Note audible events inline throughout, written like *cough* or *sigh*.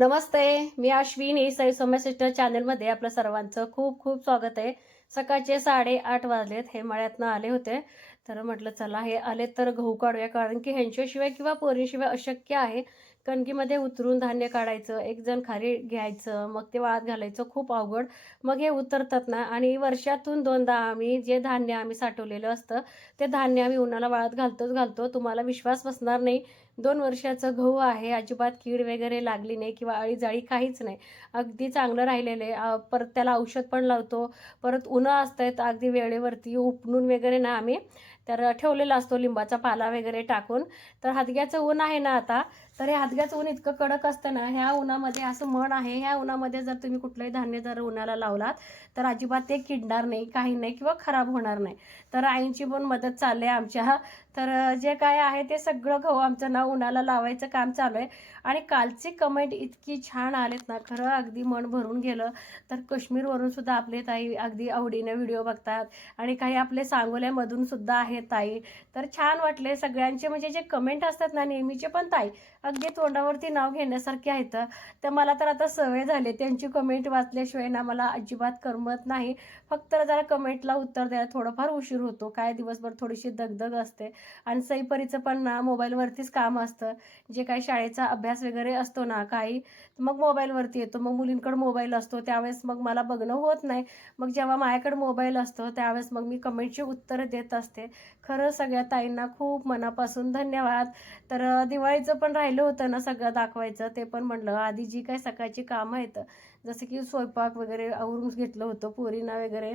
नमस्ते मी अश्विनी. सई सौम्य सिस्टर चॅनलमध्ये आपलं सर्वांचं खूप खूप स्वागत आहे. सकाळचे साडेआठ वाजलेत हे मळ्यातनं आले होते. तर म्हटलं चला हे आले तर गहू काढूया. कारण की ह्यांच्याशिवाय किंवा पोरीशिवाय अशक्य आहे. कणकीमध्ये उतरून धान्य काढायचं एक जण खाली घ्यायचं मग ते वाळत घालायचं खूप अवघड. मग हे उतरतात ना आणि वर्षातून दोनदा आम्ही जे धान्य आम्ही साठवलेलं असतं ते धान्य आम्ही उन्हाला वाळत घालतोच घालतो. तुम्हाला विश्वास बसणार नाही दोन वर्षाचं गहू आहे अजिबात कीड वगैरे लागली नाही किंवा अळीजाळी काहीच नाही. अगदी चांगलं राहिलेलं आहे. परत त्याला औषध पण लावतो परत उन्हं असतात अगदी वेळेवरती उपणून वगैरे ना आम्ही तर ठेवलेला असतो लिंबाचा पाला वगैरे टाकून. तर हादग्याचं ऊन आहे ना आता तर हे हादग्याचं ऊन इतकं कडक असतं ना ह्या उन्हामध्ये असं म्हण आहे ह्या उन्हामध्ये जर तुम्ही कुठलंही धान्य जर उन्हाला लावलात तर अजिबात ते किडणार नाही काही नाही किंवा खराब होणार नाही. तर आईंची पण मदत चालली आहे आमच्या तर जे काय आहे ते सगळं गहू आमचं ना उन्हाला लावायचं काम चालू आहे. आणि कालची कमेंट इतकी छान आलेत ना खरं अगदी मन भरून गेलं. तर काश्मीरवरून सुद्धा आपले ताई अगदी आवडीने व्हिडिओ बघतात. आणि काही आपले सांगोल्यामधून सुद्धा आहेत ताई. तर छान वाटले सगळ्यांचे. म्हणजे जे कमेंट असतात ना नेहमीचे पण ताई अगदी तोंडावरती नाव घेण्यासारखे आहेत. तर मला तर आता सवय झाली त्यांची कमेंट वाचल्याशिवाय ना मला अजिबात करमत नाही. फक्त जरा कमेंटला उत्तर द्यायला थोडंफार उशीर होतो. काय दिवसभर थोडीशी दगदग असते. आणि सईपरीचं पण ना मोबाईलवरतीच काम असतं. जे काही शाळेचा अभ्यास वगैरे असतो ना काही मग मोबाईलवरती येतो. मग मुलींकडे मोबाईल असतो. त्यावेळेस मग मला बघणं होत नाही. मग जेव्हा माझ्याकडे मोबाईल असतो त्यावेळेस मग मी कमेंटची उत्तरं देत असते. खरं सगळ्या ताईंना खूप मनापासून धन्यवाद. तर दिवाळीचं पण राहिलं होतं ना सगळं दाखवायचं ते पण म्हणलं आधी जी काही सकाळची कामं आहेत जसं की स्वयंपाक वगैरे आवरून घेतलं होतं पोरींना वगैरे.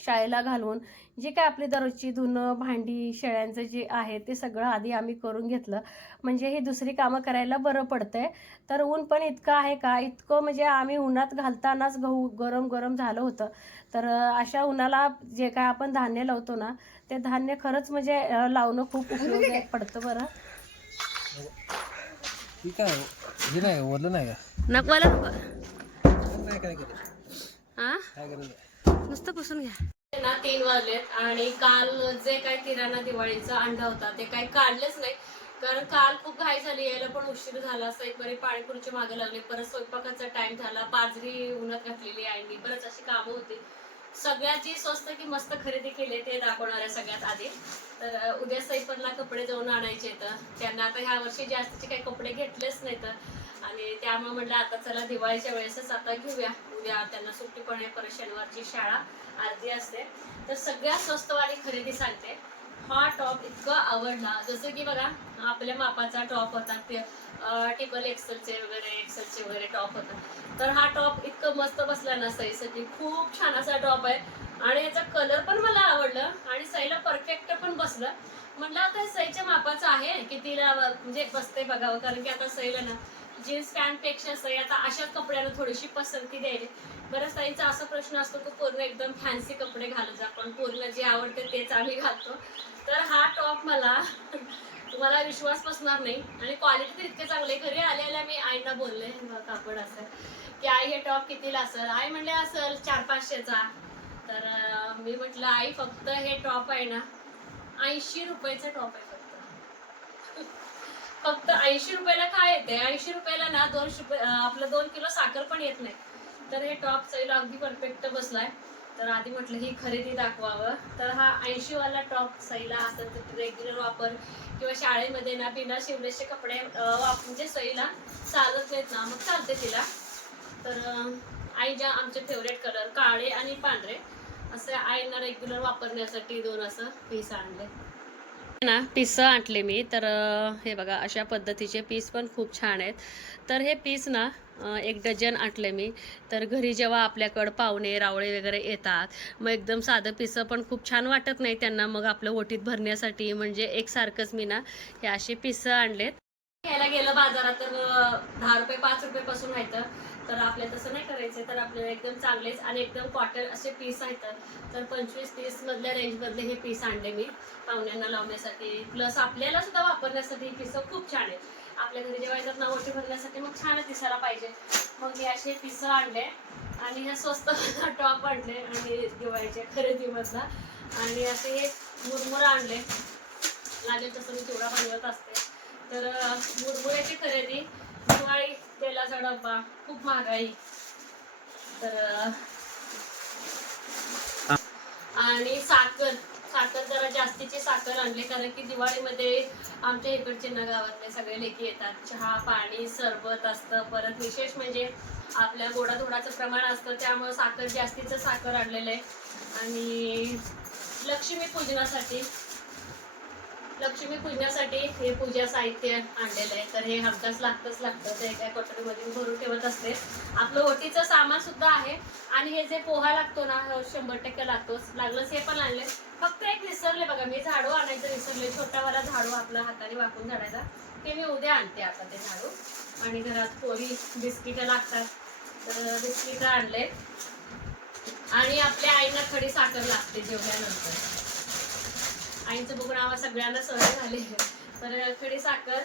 शाळेला घालून जे काय आपली दररोजची धुणं भांडी शेळ्यांचं जे आहे ते सगळं आधी आम्ही करून घेतलं. म्हणजे ही दुसरी कामं करायला बरं पडतंय. तर ऊन पण इतकं आहे का? इतकं म्हणजे आम्ही उन्हात घालतानाच गहू गरम गरम झालं होतं. तर अशा उन्हाला जे काय आपण धान्य लावतो ना ते धान्य खरंच म्हणजे लावणं खूप उपयोगी पडतं बरं. आहे. हे नाही नाही का? नकवाला नाही काय नुसतं पुसून घ्या. ना तीन वाजलेत आणि काल जे काही किराणा दिवाळीचा अंडा होता ते काही काढलेच नाही. कारण काल खूप घाई झाली यायला पण उशीर झाला बरे पाणीपुरीचे मागे लागले परत स्वयंपाकाचा टाइम झाला पाजरी उन्हात घातलेली आणि बरंच अशी कामं होती. सगळ्याची स्वस्त की मस्त खरेदी केली ते दाखवणार आहे सगळ्यात आधी. तर उद्या सैपरला कपडे जाऊन आणायचे तर त्यांना आता ह्या वर्षी जास्तीचे काही कपडे घेतलेच नाही तर आणि त्यामुळे म्हटलं आता चला दिवाळीच्या वेळेसच आता घेऊया. उद्या त्यांना सुट्टी पण आहे परत शनिवारची शाळा अर्धी असते. तर सगळ्यात स्वस्तवाली खरेदी सांगते. हा टॉप इतका आवडला. जसं की बघा आपल्या मापाचा टॉप होता ते टिपल एक्सेलचे वगैरे एक्सेलचे वगैरे टॉप होता. तर हा टॉप इतकं मस्त बसला ना सईसाठी खूप छान असा टॉप आहे. आणि याचा कलर पण मला आवडलं. आणि सईला परफेक्ट पण बसलं. म्हटलं आता सईच्या मापाचं आहे. कितीला म्हणजे बसते बघावं. कारण की आता सईला ना जीन्स पॅन्टपेक्षा सई आता अशाच कपड्याला थोडीशी पसंती द्यायची बरं ताईचा असा प्रश्न असतो की पूर्ण एकदम फॅन्सी कपडे घालत जा पण जे आवडते तेच आम्ही घालतो. तर हा टॉप मला तुम्हाला विश्वास बसणार नाही. आणि क्वालिटी तर इतके चांगले घरी आलेल्या मी आईना बोलले कापड असं. की आई हे टॉप कितीला असेल? आई म्हणले असेल चार पाचशेचा तर मी म्हटलं आई फक्त हे टॉप आहे ना ऐंशी रुपयाचा टॉप आहे फक्त ऐंशी रुपयाला काय येते? ऐंशी रुपयाला ना दोनशे रुपये आपलं दोन किलो साखर पण येत नाही. तर हे टॉप सैला अगदी परफेक्ट बसलाय. तर आधी म्हटलं ही खरेदी दाखवावं. तर हा ऐंशी वाला टॉप सईला असं रेग्युलर वापर किंवा शाळेमध्ये ना बिना शिवलेचे कपडे वाप म्हणजे सईला चालत नाहीत ना. मग चालते तिला. तर आई ज्या आमचे फेवरेट कलर काळे आणि पांढरे असे आईना रेग्युलर वापरण्यासाठी दोन असं पीस आणले. ना पीस आणले मी. तर हे बघा अशा पद्धतीचे पीस पण खूप छान आहेत. तर हे पीस ना एक डझन आणले मी. तर घरी जेव्हा आपल्याकडं पाहुणे रावळे वगैरे येतात मग एकदम साधं पिसं पण खूप छान वाटत नाही त्यांना. मग आपलं ओटीत भरण्यासाठी म्हणजे एकसारखंच मी ना हे असे पिसं आणलेत. घ्यायला गेलं बाजारात तर दहा रुपये पाच रुपये पासून आहेत तर आपल्या तसं नाही करायचं तर आपल्याला एकदम चांगलेच आणि एकदम कॉटन असे पीस आहेत. तर पंचवीस तीस मधल्या रेंजमधले हे पीस आणले मी पाहुण्यांना लावण्यासाठी. प्लस आपल्याला सुद्धा वापरण्यासाठी पिसं खूप छान आहेत. आपल्या घरी जेव्हा येतात ना ओटी भरण्यासाठी मग छानच दिसायला पाहिजे. मग हे असे पिसं आणले आणि हे स्वस्त *laughs* टॉप आणले आणि दिवाळीच्या खरेदीमधला. आणि असे हे मुरमुर आणले. लागेल तसं मी चिवडा बनवत असते. तर मुरमुऱ्याची खरेदी दिवाळी तेलाचा डब्बा खूप महागाई. तर आणि साखर साखर जरा जास्तीची साखर आणली कारण की दिवाळीमध्ये आमच्या इकडचे ना गावातले सगळे लेखी येतात. चहा पाणी सरबत असतं. परत विशेष म्हणजे आपल्या गोडा धोडाचं प्रमाण असतं त्यामुळे साखर जास्तीचं साखर आणलेलं आहे. आणि लक्ष्मी पूजनासाठी लक्ष्मी पूजनासाठी हे पूजा साहित्य आणलेलं आहे. तर हे हमखास लागतच लागतं ते एका कटोरीमध्ये भरून ठेवत असते. आपलं ओटीचं सामान सुद्धा आहे. आणि हे जे पोहा लागतो ना शंभर टक्के लागतोच. लागलंच हे पण आणले फक्त एक विसरले बघा मी झाडू आणायचं विसरले. छोटावाला झाडू आपला हाताने वाकून झाडायचा. ते मी उद्या आणते आता ते झाडू. आणि घरात पोरी बिस्किटं लागतात. तर बिस्किटं आणले. आणि आपल्या आईना खडी साखर लागते जेवल्यानंतर. आईचं बघून आम्हाला सगळ्यांना सवय झाली. तर खडी साखर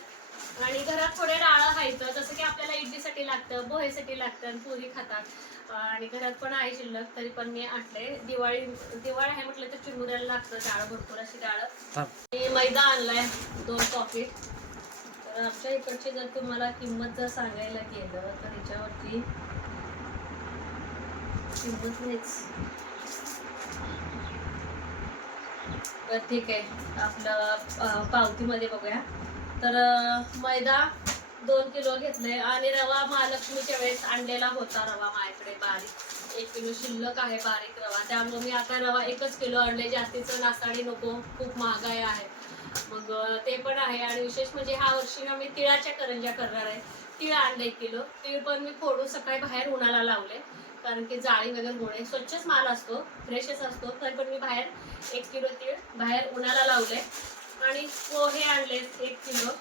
आणि घरात थोडे डाळ आहेत. जसं की आपल्याला इडलीसाठी लागतं पोहेसाठी लागतं आणि पुरी खातात. आणि घरात पण आहे शिल्लक तरी पण मी आणले दिवाळी दिवाळी आहे म्हटलं तर चिमुऱ्याला लागतं डाळ भरपूर अशी डाळ. मी मैदा आणलाय दोन पॉकेट. तर आमच्या इकडची जर तुम्हाला किंमत जर सांगायला गेलं तर ह्याच्यावरती किंमत नाहीच. बरं ठीक आहे आपलं पावतीमध्ये बघूया. तर मैदा दोन किलो घेतलंय आणि रवा महालक्ष्मीच्या वेळेस आणलेला होता रवा माझ्याकडे बारीक. एक किलो शिल्लक आहे बारीक रवा. त्यामुळे मी आता रवा एकच किलो आणले जास्तीचं नासाडी नको खूप महागाई आहे. मग ते पण आहे आणि विशेष म्हणजे ह्या वर्षी ना मी तिळाच्या करंज्या करणार आहे. तीळ आणले एक किलो. तीळ पण मी फोडून सकाळी बाहेर उन्हाला लावले कारण की जाळी वगैरे होणे स्वच्छच माल असतो फ्रेशच असतो तरी पण मी बाहेर एक किलो तीळ बाहेर उन्हाला लावले आणि पोहे आणले एक किलो.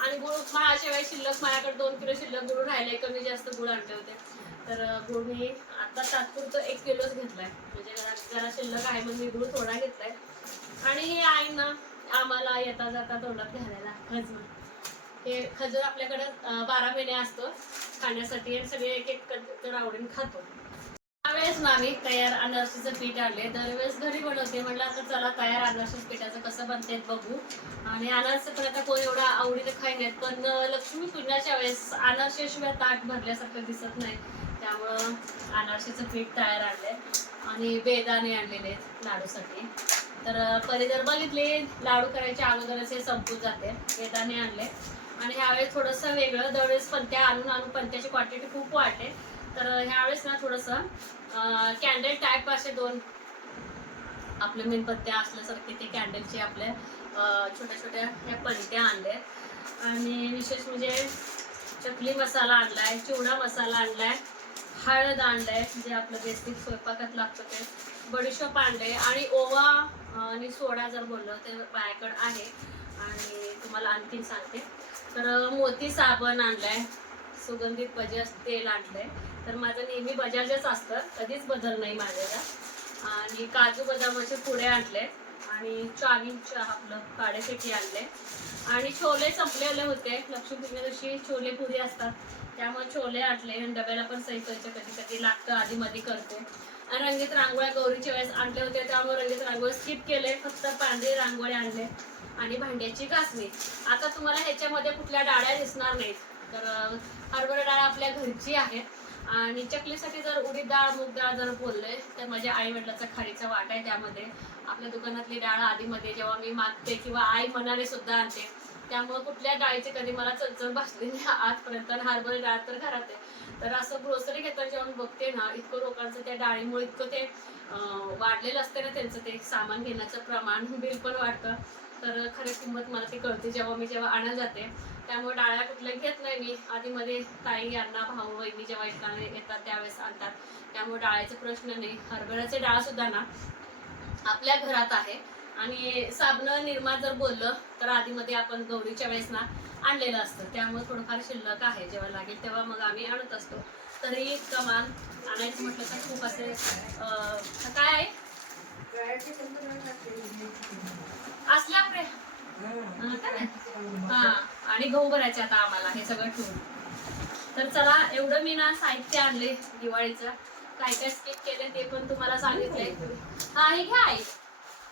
आणि गुळ माझ्या वेळी शिल्लक माझ्याकडे दोन किलो शिल्लक गुळ राहिले कमी जास्त गुळ आणले होते. तर गुळ मी आता तात्पुरतं एक किलोच घेतलाय. म्हणजे जरा जरा शिल्लक आहे म्हणून मी गुळ थोडा घेतलाय. आणि हे आहे ना आम्हाला येता जाता तोंडात घालायला खजूर. हे खजूर आपल्याकडं बारा महिने असतो खाण्यासाठी आणि सगळे एक एक तर आवडीने खातो. त्यावेळेस ना आम्ही तयार अनारशीचं पीठ आणले. दरवेळेस घरी बनवते. म्हटलं आता चला तयार अनारशीच पिठाचं कसं बनते बघू. आणि अनारसे पण आता कोण एवढा आवडीने खाई नाहीत. पण लक्ष्मी पूजनाच्या वेळेस अनारशाशिवाय ताट भरल्यासारखं दिसत नाही. त्यामुळं अनारशीचं पीठ तयार आणलंय आणि बेदाणे आणलेले आहेत लाडूसाठी. तर अं, जर बघितले. लाडू करायच्या अगोदरच हे संपून जाते. बेदाणे आणले. आणि ह्यावेळेस थोडंसं वेगळं. दरवेळेस पंत्या आणून आणून पंत्याची क्वांटिटी खूप वाढते. तर ह्यावेळेस ना थोडंसं कॅन्डल टाईप असे दोन आपले मेणपत्त्या असल्यासारखे ते कॅन्डलचे आपल्या छोट्या छोट्या ह्या पंत्या आणल्या आणि विशेष म्हणजे चकली मसाला आणलाय चिवडा मसाला आणलाय हळद आणलाय जे आपलं बेसिक स्वयंपाकात लागतं ते. बडीशोप आणले आणि ओवा आणि सोडा जर बोललं ते माझ्याकडे आहे. आणि तुम्हाला आणखीन सांगते. तर मोती साबण आणलाय सुगंधित भजे तेल आणलंय. तर माझं नेहमी बजाजच असतं. कधीच बदल नाही माझ्याला आणि काजू बदामाचे पुढे आणले. आणि चावींच्या आपलं काड्यासाठी आणले. आणि छोले संपलेले होते. लक्ष्मीपूजने छोले पुरी असतात. त्यामुळे छोले आणले आणि डब्याला पण सही करायचे. कधी कधी लागतं आधी मधी करते. आणि रंगीत रांगोळ्या गौरीच्या वेळेस आणले होते. त्यामुळे रंगीत रांगोळी स्किप केले. फक्त पांढरी रांगोळी आणले. आणि भांड्याची घासणी आता तुम्हाला ह्याच्यामध्ये कुठल्या डाळ्या दिसणार नाहीत. तर हरभरा डाळ आपल्या घरची आहे. आणि चकलीसाठी जर उडीद डाळ मूग डाळ जर बोलले तर माझ्या आई वडिलाचा खारीचा वाट आहे त्यामध्ये. आपल्या दुकानातली डाळ आधीमध्ये जेव्हा मी मागते किंवा आई मनाने सुद्धा आणते त्यामुळे कुठल्या डाळीची कधी मला चणचण भासली नाही आजपर्यंत. हार्बर डाळ तर घरात आहे. तर असं ग्रोसरी घेताना जेव्हा मी बघते ना इतकं लोकांचं त्या डाळीमुळे इतकं ते वाढलेलं असते ना त्यांचं ते सामान घेण्याचं प्रमाण बिल पण वाढतं. तर खरं किंमत मला ती कळते. जेव्हा मी जेव्हा आणायला जाते त्यामुळे डाळ्या कुठल्या घेत नाही मी. आधीमध्ये ताई यांना भाऊ वहिनी जेव्हा येतात त्यावेळेस आणतात. त्यामुळे डाळ्याचा प्रश्न नाही. हरभऱ्याचे डाळ सुद्धा ना आपल्या घरात आहे. आणि साबण निर्मा जर बोललं तर आधीमध्ये आपण गौरीच्या वेळेस ना आणलेलं असतं. त्यामुळे थोडंफार शिल्लक आहे. जेव्हा लागेल तेव्हा मग आम्ही आणत असतो. तरी कमान आणायचं म्हटलं तर खूप असे अं, काय आहे? असल्याकडे हा आणि गहू भरायचे आता आम्हाला हे सगळं ठेवून. तर चला एवढं मी ना साहित्य आणले दिवाळीचं. काय काय स्किप केले ते पण तुम्हाला सांगितलंय हा हे घ्या आई.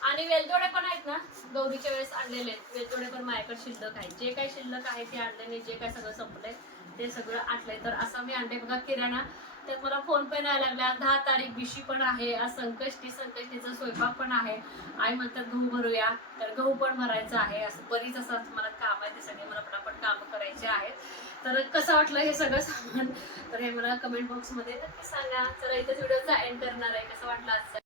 आणि वेलदोडे पण आहेत ना? गौरीच्या वेळेस आणलेले आहेत. वेलदोडे पण माझ्याकडे शिल्लक आहेत जे काही शिल्लक आहे ते आणले नाही जे काय सगळं संपलंय ते सगळं आटलंय. तर असं मी आणले. बघा किराणा त्यात मला फोन पे नाही लागला. दहा तारीख बिशी पण आहे. आज संकष्टी संकष्टीचा स्वयंपाक पण आहे. आई म्हणतात गहू भरूया. तर गहू पण भरायचा आहे. असं बरीच असं मला काम आहे ते सगळे मला पटापट कामं करायचे आहेत. तर कसं वाटलं हे सगळं सांगून? तर हे मला कमेंट बॉक्समध्ये नक्की सांगा. तर इथेच व्हिडिओचा एंड करणार आहे. कसं वाटलं आजचा